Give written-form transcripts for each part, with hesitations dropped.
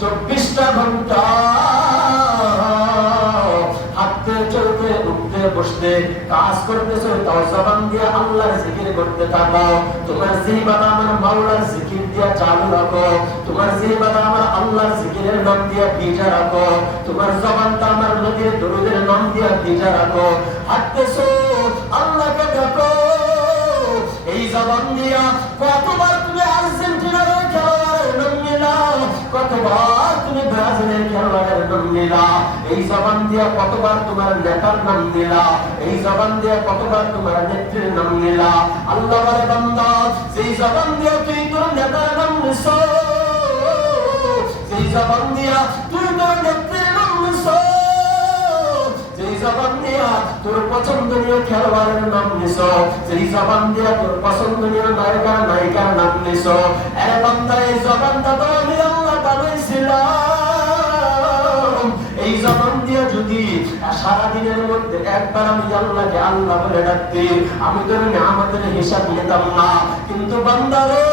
24টা ঘন্টা হাঁটতে চলতে উঠতে বসতে কাজ করতেছো, তাও জবান দিয়ে আল্লাহর জিকির করতে থাকো। তোমার জিহ্বাটা আমার মাওলার জিকির দিয়ে চালু রাখো, তোমার জিহ্বাটা আমার আল্লাহর জিকিরের নাম দিয়ে ভিজা রাখো, তোমার জবানটা আমার নবীর দরুদের নাম দিয়ে ভিজা রাখো। হাঁটতেছো, আল্লাহকে দেখো। এই জবান দিয়া কতবার তুমি আর্জেন্টিনার খেলোয়াড়ের নাম নিলাও, কতবার তুমি ব্রাজিলের খেলোয়াড়ের নাম নিলা। এই জবান দিয়া কতবার তোমার নেতার নাম নিলা, এই জবান দিয়া কতবার তোমার নেত্রীর নাম নিলা। আল্লাহ বলে বান্দা, যেই জবান দিয়া তুই তোর নেতার নাম নিছো, যেই জবান দিয়া তুই তোর নেত্রীর নাম নিছো, যেই জবান দিয়া তোর পছন্দনীয় খেলোয়াড়ের নাম নিছো, যেই জবান দিয়া তোর পছন্দনীয় নায়িকার নায়িকার নাম নিছো, আরে বান্দা এই জবানটা তো আমি আল্লাহ বানাইছিলাম। এই জবান দিয়া যদি সারা দিনের মধ্যে একবার আমি আল্লাহকে আল্লাহ বলে ডাকতে, আমি তোর নিয়ামতের হিসাব নিতাম না। কিন্তু বান্দা রে,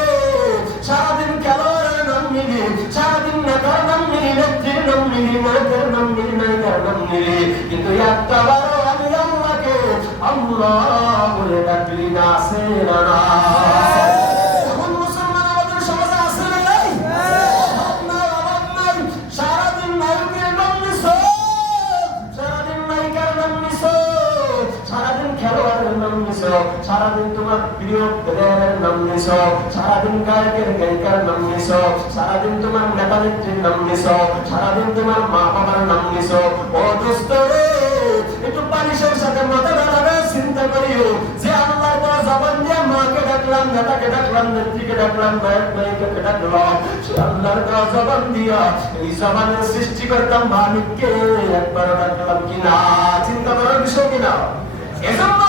সারাদিন খেলোয়াড়ের নাম নিলি, সারাদিন নেতার নাম নিলি, নেত্রীর নাম নিলি, নায়কের নাম নিলি, নায়িকার নাম নিলি, কিন্তু একটা বারো আমি আল্লাহকে আল্লাহ বলে ডাকলি না। আছে না? এখন মুসলমান আমাদের সমাজে আছে না? নাই? অভাব নাই। সারাদিন নায়কের নাম নিছো, সারাদিন নায়িকার নাম নিছো, সারাদিন খেলোয়াড়ের নাম নিছো, সারাদিন তোমার প্রিয় প্লেয়ারের নাম নিছো, সারাদিন গায়কের গায়িকার নাম নিছো, সারাদিন তোমার নেতা নেত্রীর নাম নিছো, সারাদিন তোমার মা বাবার নাম নিছো। ও দোস্ত রে, একটু পানিশের সাথে মাথা ডালাবে, চিন্তা করিও যে আল্লাহর বড় জবান দিয়ে মাকে ডাকলাম, নেতাকে ডাকলাম, নেত্রীকে ডাকলাম, নায়ক নায়িকাকে ডাকলাম, সে আল্লাহর দেওয়া জবান দিয়া এই জবানের সৃষ্টি করতাম মালিককে একবার ডাকলাম কিনা? চিন্তা করার বিষয় কিনা? এজন্য